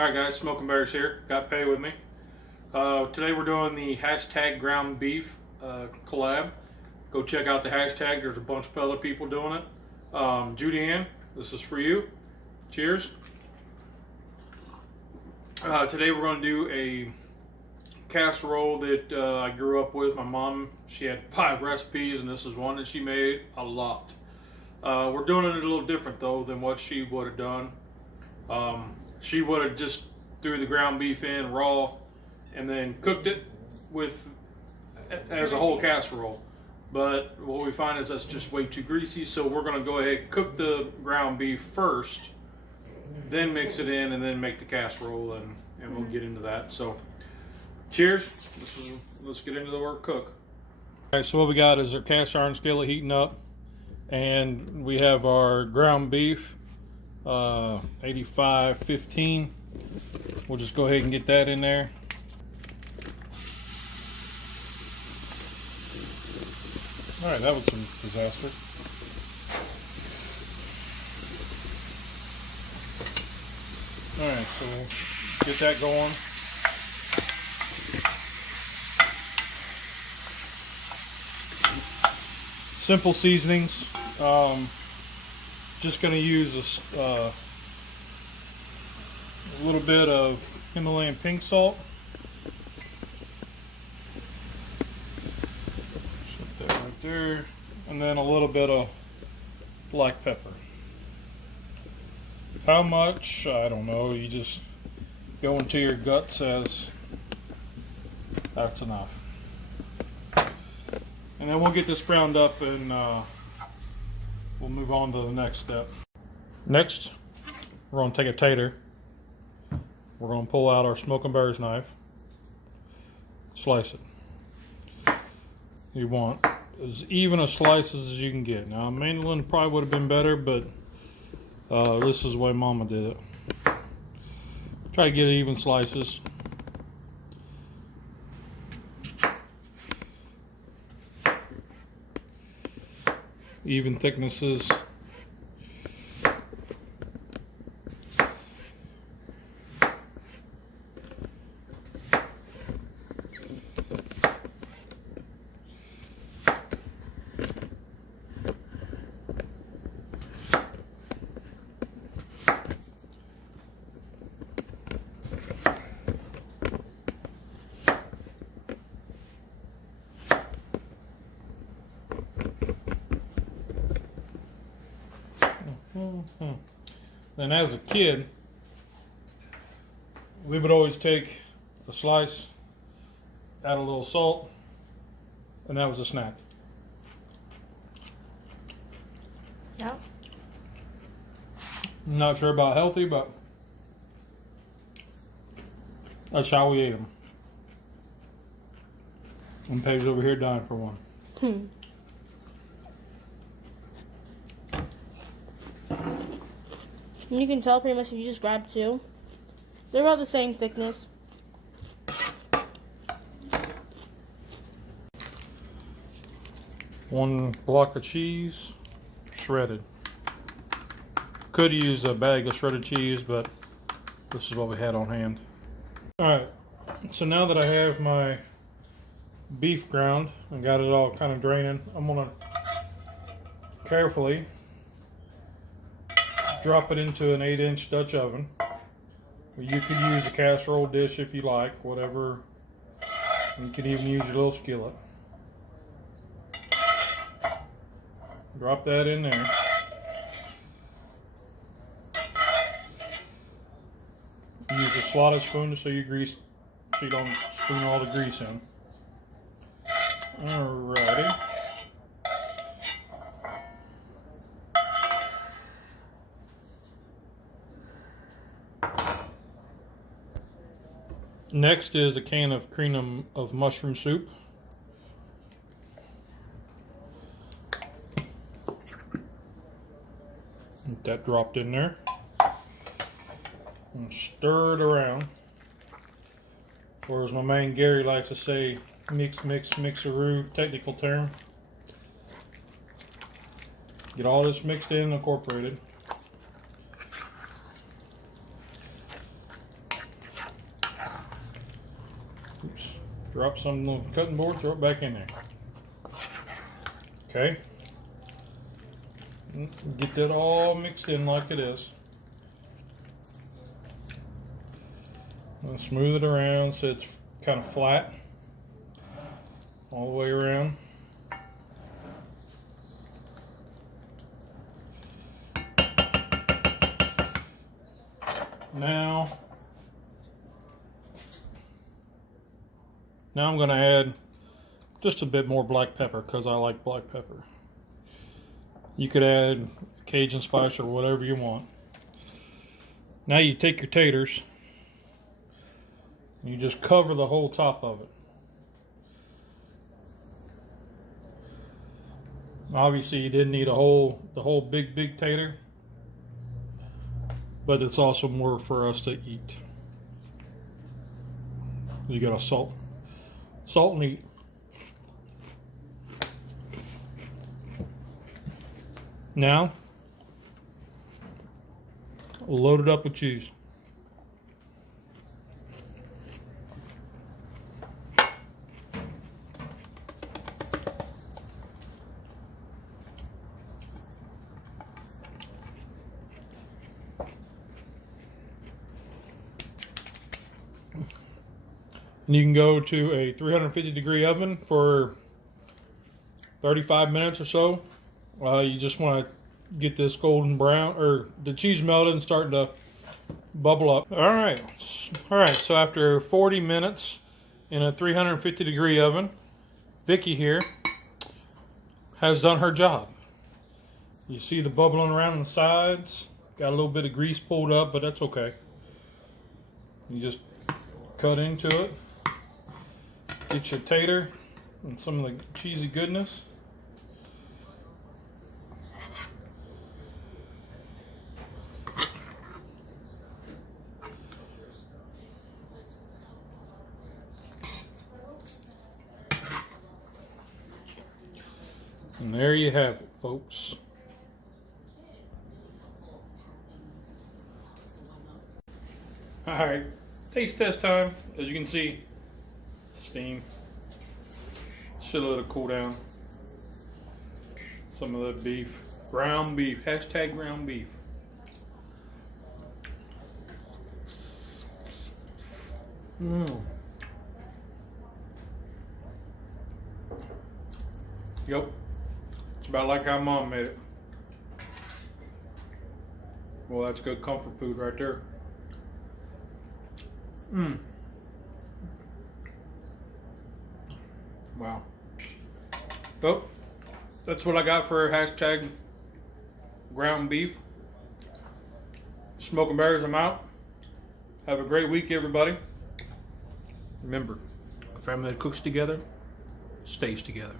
Alright guys, Smoking Bears here. Got Pay with me. Today we're doing the hashtag ground beef collab. Go check out the hashtag. There's a bunch of other people doing it. Judy Ann, this is for you. Cheers. Today we're going to do a casserole that I grew up with. My mom, she had 5 recipes and this is one that she made a lot. We're doing it a little different though than what she would have done. She would have just threw the ground beef in raw and then cooked it as a whole casserole. But what we find is that's just way too greasy, so we're going to go ahead and cook the ground beef first, then mix it in, and then make the casserole, and we'll get into that. So, cheers. Let's get into the work cook. Alright, so what we got is our cast iron skillet heating up, and we have our ground beef. 85-15. We'll just go ahead and get that in there. Alright, that was some disaster. Alright, so we'll get that going. Simple seasonings. Just going to use a little bit of Himalayan pink salt. Set that right there. And then a little bit of black pepper. How much? I don't know. You just go until your gut says that's enough. And then we'll get this browned up and we'll move on to the next step. Next, we're going to take a tater. We're going to pull out our Smoking Bears knife. Slice it. You want as even a slices as you can get. Now, a mandolin probably would have been better, but this is the way Mama did it. Try to get even slices. Even thicknesses. Then as a kid, we would always take a slice, add a little salt, and that was a snack. Yeah. I'm not sure about healthy, but that's how we ate them. And Paige's over here dying for one. You can tell pretty much if you just grab 2. They're about the same thickness. One block of cheese, shredded. Could use a bag of shredded cheese, but this is what we had on hand. Alright, so now that I have my beef ground and got it all kind of draining, I'm going to carefully drop it into an 8-inch Dutch oven. You could use a casserole dish if you like, whatever. You could even use your little skillet. Drop that in there. Use a slotted spoon so you don't spoon all the grease in. Alrighty. Next is a can of cream of mushroom soup. Get that dropped in there. And stir it around. Or as my man Gary likes to say, mixaroo, technical term. Get all this mixed in and incorporated. Drop some on the cutting board, throw it back in there. Okay. Get that all mixed in like it is. And smooth it around so it's kind of flat all the way around. Now I'm going to add just a bit more black pepper because I like black pepper. You could add Cajun spice or whatever you want. Now you take your taters and you just cover the whole top of it. Obviously you didn't need the whole big tater, but it's also more for us to eat. You gotta salt and eat. Now, load it up with cheese. And you can go to a 350-degree oven for 35 minutes or so. You just want to get this golden brown, or the cheese melted and starting to bubble up. All right. So after 40 minutes in a 350-degree oven, Vicky here has done her job. You see the bubbling around on the sides. Got a little bit of grease pulled up, but that's okay. You just cut into it. Get your tater and some of the cheesy goodness. And there you have it, folks. All right, taste test time. As you can see, steam. Should let it cool down. Some of that beef. Ground beef. Hashtag ground beef. Yep. It's about like how Mom made it. Well, that's good comfort food right there. Wow. Well, that's what I got for hashtag ground beef. Smoking Bears, I'm out. Have a great week, everybody. Remember, a family that cooks together stays together.